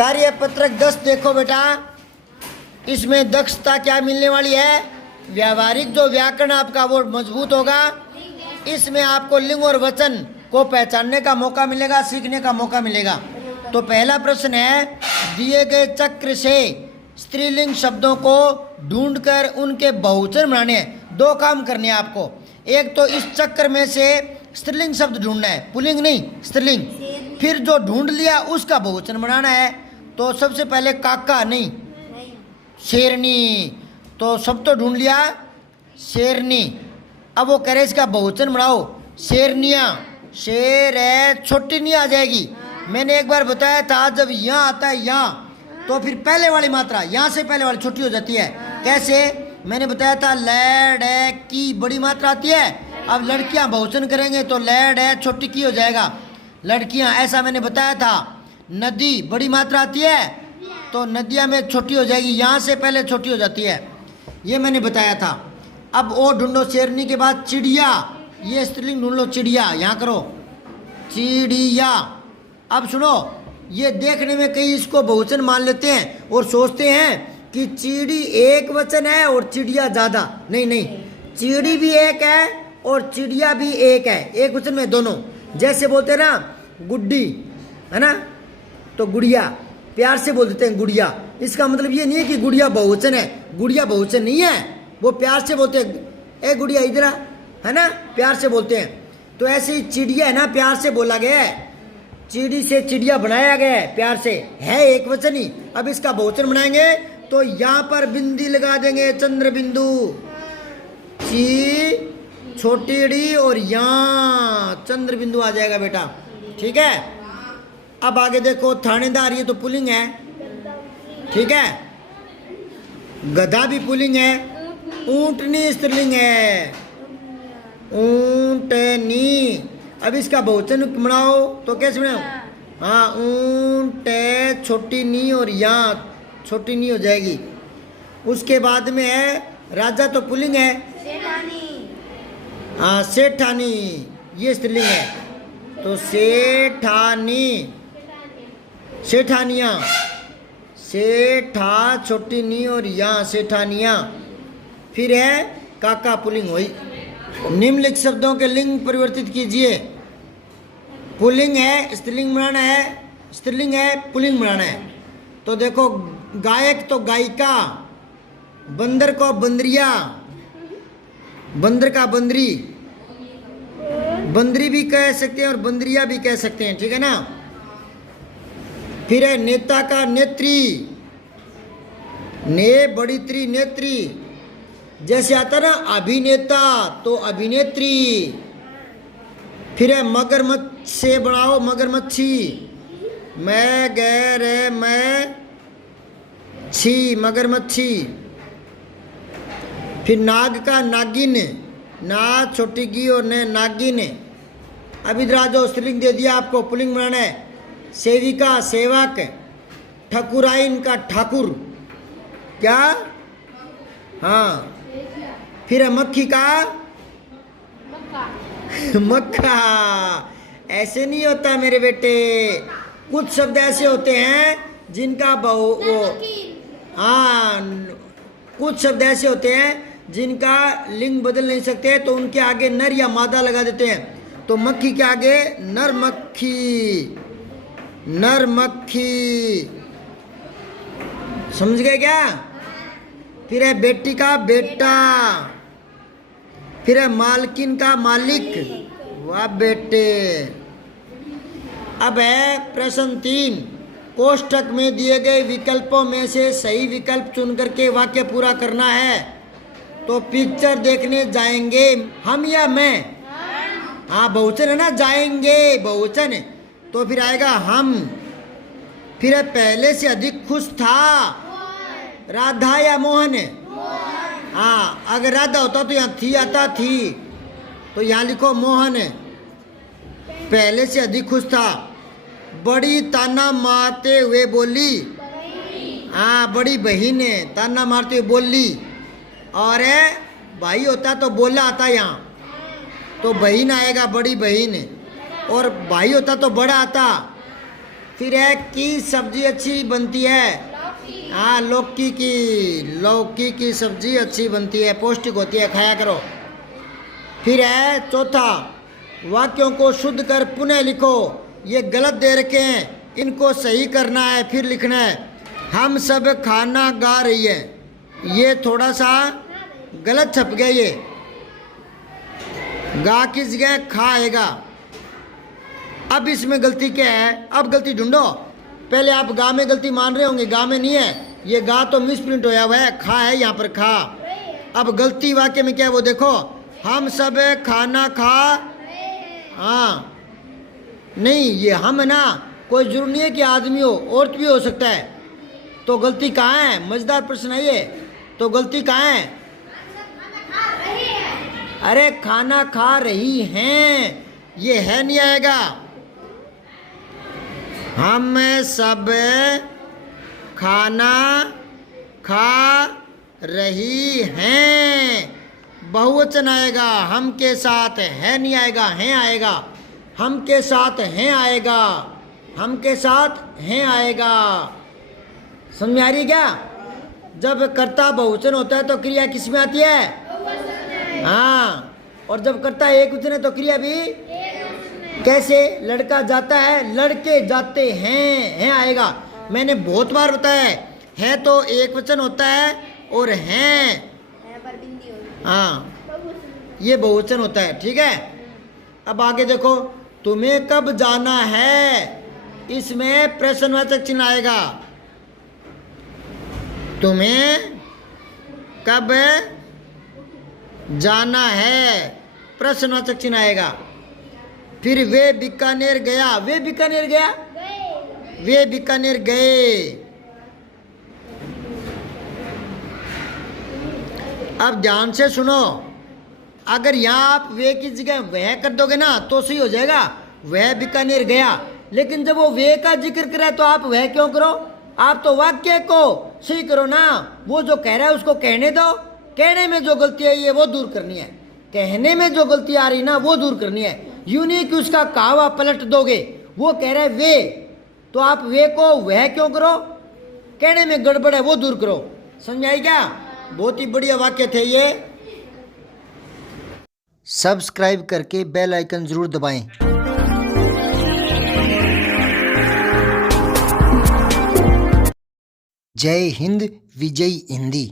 कार्य पत्रक 10 देखो बेटा, इसमें दक्षता क्या मिलने वाली है? व्यावहारिक जो व्याकरण आपका वो मजबूत होगा। इसमें आपको लिंग और वचन को पहचानने का मौका मिलेगा, सीखने का मौका मिलेगा। तो पहला प्रश्न है, दिए गए चक्र से स्त्रीलिंग शब्दों को ढूंढकर उनके बहुवचन बनाने हैं। दो काम करने हैं आपको। एक तो इस चक्र में से स्त्रीलिंग शब्द ढूंढना है, पुल्लिंग नहीं स्त्रीलिंग। फिर जो ढूंढ लिया उसका बहुवचन बनाना है। तो सबसे पहले काका नहीं शेरनी, तो सब तो ढूंढ लिया शेरनी। अब वो कह रहे इसका बहुवचन बनाओ, शेरनिया। शेर है, छोटी नहीं आ जाएगी। मैंने एक बार बताया था, जब यहाँ आता है यहाँ तो फिर पहले वाली मात्रा यहाँ से पहले वाली छोटी हो जाती है। कैसे? मैंने बताया था लैड है की बड़ी मात्रा आती है। अब लड़कियां बहुवचन करेंगे तो लैड है छोटी की हो जाएगा, लड़कियां, ऐसा मैंने बताया था। नदी बड़ी मात्रा आती है तो नदियां में छोटी हो जाएगी, यहाँ से पहले छोटी हो जाती है, ये मैंने बताया था। अब ओ ढूंढो शेरनी के बाद चिड़िया, ये स्त्रीलिंग ढूंढ लो, चिड़िया यहाँ करो, चिड़िया। अब सुनो, ये देखने में कई इसको बहुवचन मान लेते हैं और सोचते हैं कि चिड़ी एक वचन है और चिड़िया ज़्यादा। नहीं नहीं, चिड़ी भी एक है और चिड़िया भी एक है, एक वचन में दोनों। जैसे बोलते हैं ना गुड्डी है ना, तो गुड़िया प्यार से बोल देते हैं गुड़िया। इसका मतलब ये नहीं है कि गुड़िया बहुवचन है, गुड़िया बहुवचन नहीं है, वो प्यार से बोलते हैं, ए गुड़िया इधर आ, है ना, प्यार से बोलते हैं। तो ऐसे ही चिड़िया है ना, प्यार से बोला गया है, चिड़ी से चिड़िया बनाया गया है प्यार से, है एक वचन ही। अब इसका बहुवचन बनाएंगे तो यहाँ पर बिंदी लगा देंगे, चंद्र बिंदु, ची छोटी डी और यहाँ चंद्र बिंदु आ जाएगा बेटा, ठीक है। अब आगे देखो, थानेदार, ये तो पुल्लिंग है, ठीक है। गधा भी पुल्लिंग है, ऊंटनी स्त्रीलिंग है, ऊंटनी। अब इसका बहुवचन बनाओ तो कैसे बनाओ? हाँ, ऊंट छोटी नी और यहाँ छोटी नी हो जाएगी। उसके बाद में है राजा, तो पुल्लिंग है, हाँ सेठानी, ये स्त्रीलिंग है, तो सेठानी, सेठानिया, सेठा छोटी नी और यहाँ सेठानिया। फिर है काका, पुल्लिंग हुई। निम्नलिखित शब्दों के लिंग परिवर्तित कीजिए। पुल्लिंग है, स्त्रीलिंग बनाना है, स्त्रीलिंग है, पुल्लिंग बनाना है। तो देखो, गायक तो गायिका, बंदर को बंदरिया, बंदर का बंदरी, बंदरी भी कह सकते हैं और बंदरिया भी कह सकते हैं, ठीक है ना। फिर है नेता का नेत्री, ने बड़ी त्री नेत्री। जैसे आता ना अभिनेता तो अभिनेत्री। फिर है मगरमच्छ से बनाओ, मगरमच्छी, मैं गैर है मैं छी, मगरमच्छी। फिर नाग का नागिन, ना छोटी गी और ने नागिन। अब इधर आ जाओ, स्त्रीलिंग दे दिया आपको, पुल्लिंग बनाना है। सेविका सेवक, ठकुराइन का ठाकुर, क्या? हाँ। फिर है मक्खी का मक्खा। ऐसे नहीं होता मेरे बेटे, कुछ शब्द ऐसे होते हैं जिनका हाँ, कुछ शब्द ऐसे होते हैं जिनका लिंग बदल नहीं सकते, तो उनके आगे नर या मादा लगा देते हैं। तो मक्खी के आगे नर मक्खी, नर मक्खी, समझ गए क्या? फिर है बेटी का बेटा, फिर है मालकिन का मालिक, वाह बेटे। अब है प्रश्न 3, कोष्ठक में दिए गए विकल्पों में से सही विकल्प चुन करके वाक्य पूरा करना है। तो पिक्चर देखने जाएंगे हम या मैं? हाँ बहुवचन है ना, जाएंगे बहुवचन है, तो फिर आएगा हम। फिर है पहले से अधिक खुश था, राधा या मोहन? हाँ, अगर राधा होता तो यहाँ थी आता, थी, तो यहाँ लिखो मोहन। पहले से अधिक खुश था। बड़ी ताना मारते हुए बोली, हाँ बड़ी बहन है, ताना मारते हुए बोली। और भाई होता तो बोला आता यहाँ, तो बहन आएगा, बड़ी बहन। और भाई होता तो बड़ा आता। फिर है की सब्जी अच्छी बनती है। हाँ, लौकी की सब्जी अच्छी बनती है, पौष्टिक होती है, खाया करो। फिर है चौथा, वाक्यों को शुद्ध कर पुनः लिखो। ये गलत दे रखे हैं, इनको सही करना है, फिर लिखना है। हम सब खाना गा रही है, ये थोड़ा सा गलत छप गया। ये गा की जगह खा आएगा। अब इसमें गलती क्या है, अब गलती ढूंढो। पहले आप गा में गलती मान रहे होंगे, गा में नहीं है, ये गा तो मिस प्रिंट होया हुआ है, खा है यहाँ पर, खा। अब गलती वाक्य में क्या है वो देखो, हम सब खाना खा। हाँ नहीं, ये हम है ना, कोई जरूरी नहीं है कि आदमी हो, औरत भी हो सकता है। तो गलती कहाँ है, मजेदार प्रश्न है ये। तो गलती कहाँ है, अरे खाना खा रही हैं, ये है नहीं आएगा। हम सब खाना खा रही हैं, बहुवचन आएगा। हम के साथ है नहीं आएगा, हैं आएगा। हम के साथ हैं आएगा, हम के साथ हैं आएगा। समझ में आ रही क्या? जब कर्ता बहुवचन होता है तो क्रिया किस में आती है? हाँ, और जब कर्ता एक वचन है तो क्रिया भी कैसे? लड़का जाता है, लड़के जाते हैं आएगा। मैंने बहुत बार बताया है तो एक वचन होता है और हैं हाँ ये बहुवचन होता है, ठीक है। अब आगे देखो, तुम्हें कब जाना है, इसमें प्रश्नवाचक चिन्ह आएगा। तुम्हें कब जाना है, प्रश्नवाचक चिन्ह आएगा। फिर वे बीकानेर गया, वे बीकानेर गया, वे बीकानेर गए। अब ध्यान से सुनो, अगर यहाँ आप वे की जगह वह कर दोगे ना तो सही हो जाएगा, वह बीकानेर गया। लेकिन जब वो वे का जिक्र करे तो आप वह क्यों करो? आप तो वाक्य को सही करो ना। वो जो कह रहा है उसको कहने दो, कहने में जो गलती आई है वो दूर करनी है, कहने में जो गलती आ रही ना वो दूर करनी है। यूं नहीं कि उसका कहावा पलट दोगे। वो कह रहा है वे, तो आप वे को वह क्यों करो? कहने में गड़बड़ है वो दूर करो। समझ आई क्या? बहुत ही बढ़िया वाक्य थे ये। सब्सक्राइब करके बेल आइकन जरूर दबाएं। जय हिंद, विजय हिंदी।